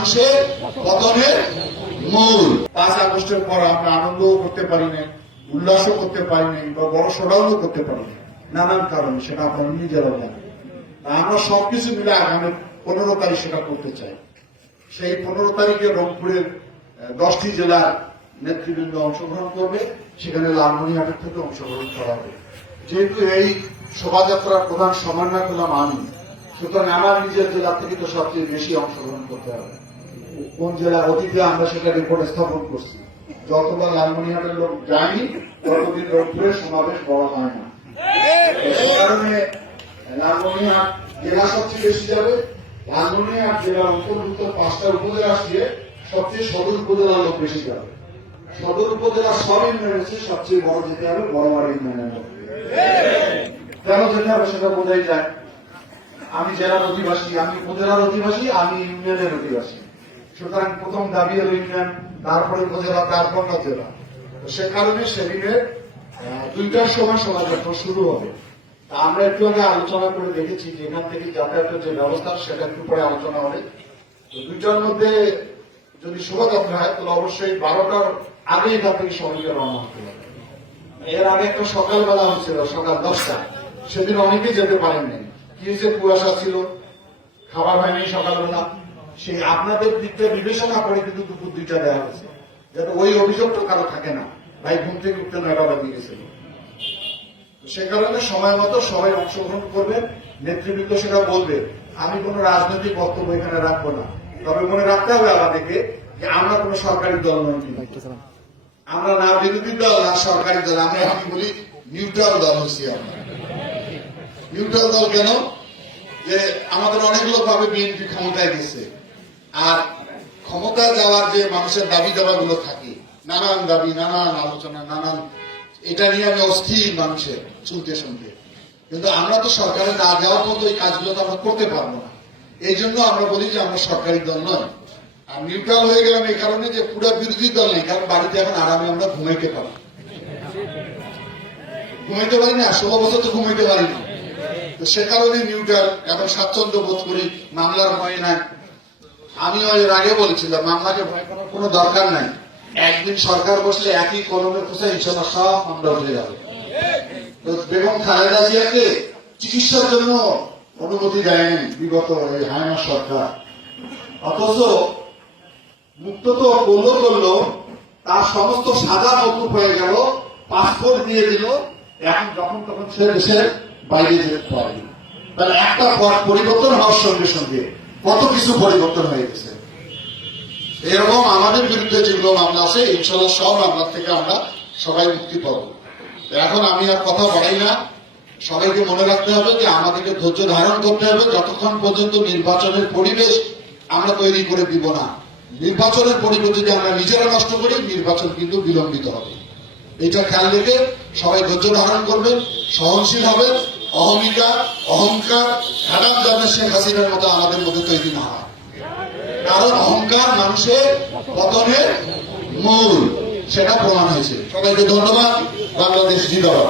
মানুষের পতনের মূল। 5 আগস্টের পর আমরা আনন্দও করতে পারি না, উল্লাসও করতে পারি না, বা বড় সড়াও করতে পারি না, নানান কারণে, সেটা আপনারা নিজেরাও জানেন। আমরা সবকিছু মিলে আগামী 15 তারিখ সেটা করতে চাই। সেই 15 তারিখে রংপুরের 10টি জেলার নেতৃবৃন্দ অংশগ্রহণ করবে, সেখানে লালমনিরহাটের থেকে অংশগ্রহণ করা হবে। যেহেতু এই শোভাযাত্রার প্রধান সমন্বয় করলাম আমি, সুতরাং আমার নিজের জেলা থেকে তো সবচেয়ে বেশি অংশগ্রহণ করতে হবে। কোন জেলার অতীতে আমরা সেটা রেকর্ড স্থাপন করছি, যতবার লালমনিরহাটের লোক যায়নি ততদিন রংপুরের সমাবেশ বড় হয় না। এই কারণে লালমনিরহাট জেলা সবচেয়ে বেশি যাবে। লালমনিরহাট জেলার অন্তর্ভুক্ত 5টা উপজেলা দিয়ে সবচেয়ে সদর উপজেলার লোক বেশি যাবে। সদর উপজেলা সব ইউনিয়নে সবচেয়ে বড় যেতে হবে বড়মারি ইউনিয়নের লোক। কেন যেতে হবে সেটা বোঝাই যায়। আমি জেলার অধিবাসী, আমি উপজেলার অধিবাসী, আমি ইউনিয়নের অধিবাসী। সুতরাং প্রথম দাবি হল ইউনিয়ন, তারপরে উপজেলা, তারপর জেলা। সে কারণে সেদিনে 2টার সময় শোভাযাত্রা শুরু হবে। আমরা একটু আগে আলোচনা করে দেখেছি যে এখান থেকে যাতায়াতের যে ব্যবস্থা সেটা একটু পরে আলোচনা হবে। 2টার মধ্যে যদি শোভাযাত্রা হয় তাহলে অবশ্যই 12টার আগে এখান থেকে সবাইকে রওনা হতে হবে। এর আগে একটা সকালবেলা হচ্ছিল, সকাল 10টা, সেদিন অনেকেই যেতে পারেননি। কি যে কুয়াশা ছিল, খাবার হয়নি সকালবেলা। সেই আপনাদের দিকটা বিবেচনা করে কিন্তু দুপুর 2টা দেওয়া হয়েছে, যাতে ওই অভিযোগটা কারো থাকে না, ভাই ঘুম থেকে উঠতে 9টা বাজিয়ে গেছিল। সে কারণে সময় মতো সবাই অংশগ্রহণ করবেন, নেতৃবৃন্দ সেটা বলবে। আমি কোন রাজনৈতিক বক্তব্য এখানে রাখবো না, তবে মনে রাখতে হবে আমাদেরকে যে আমরা কোন সরকারি দল নই, আমরা না বিরোধী দল না সরকারি দল, আমরা আমি বলি নিউট্রাল দল হচ্ছি। আমরা নিউট্রাল দল কেন? যে আমাদের অনেক লোক ভাবে বিএনপি ক্ষমতায় গেছে, আর ক্ষমতায় যাওয়ার যে মানুষের দাবি দাবাগুলো থাকে, নানান দাবি, নানান আলোচনা, নানান, এটা নিয়ে আমি অস্থির মানুষের শুনতে শুনতে। কিন্তু আমরা তো সরকারে না যাওয়ার মতো এই কাজগুলো তো আমরা করতে পারবো না। এই জন্য আমরা বলি যে আমরা সরকারি দল নয়। আর নিউট্রাল হয়ে গেলাম এই কারণে যে পুরো বিরোধী দল নেই, কারণ বাড়িতে এখন আরামে আমরা ঘুমাইতে পারি। ঘুমাইতে পারি না, 16 বছর তো ঘুমাইতে পারি না। তো সে কারণে নিউট্রাল, এখন স্বাচ্ছন্দ্য বোধ করি, মামলার ভয় নাই। আমিও এর আগে বলেছিলাম মামলাকে ভয় করার কোনো দরকার নাই। একদিন সরকার বসলে একই কলমে খোঁজা ইনশাল্লাহ সব মামলা উঠে যাবে। তো বেগম খালেদা জিয়াকে চিকিৎসার জন্য অনুমতি দেয়নি বিগত এই হায়না সরকার, অথচ মুক্ত তো করলো, তার সমস্ত সাজা মকুব হয়ে গেল, পাসপোর্ট দিয়ে দিল, এখন যখন তখন সে দেশের বাইরে যেতে পারে। তাহলে একটা পথ পরিবর্তন হওয়ার সঙ্গে সঙ্গে কত কিছু পরিবর্তন হয়ে গেছে। এরকম আমাদের বিরুদ্ধে যেগুলো মামলা আছে ইনশাল্লাহ সব মামলা থেকে আমরা সবাই মুক্তি পাবো। এখন আমি আর কথা বাড়াই না, সবাইকে মনে রাখতে হবে যে আমাদেরকে ধৈর্য ধারণ করতে হবে যতক্ষণ পর্যন্ত নির্বাচনের পরিবেশ আমরা তৈরি করে দিব না। নির্বাচনের পরিবেশ যদি আমরা নিজেরা নষ্ট করি, নির্বাচন কিন্তু বিলম্বিত হবে। এটা খেয়াল রেখে সবাই ধৈর্য ধারণ করবেন, সহনশীল হবেন, অহংকার ম্যাডাম যেন শেখ হাসিনার মতো আমাদের মধ্যে তৈরি না হয়। কারণ অহংকার মানুষের পতনের মূল, সেটা প্রমাণ হয়েছে। সবাইকে ধন্যবাদ। বাংলাদেশ জিন্দাবাদ।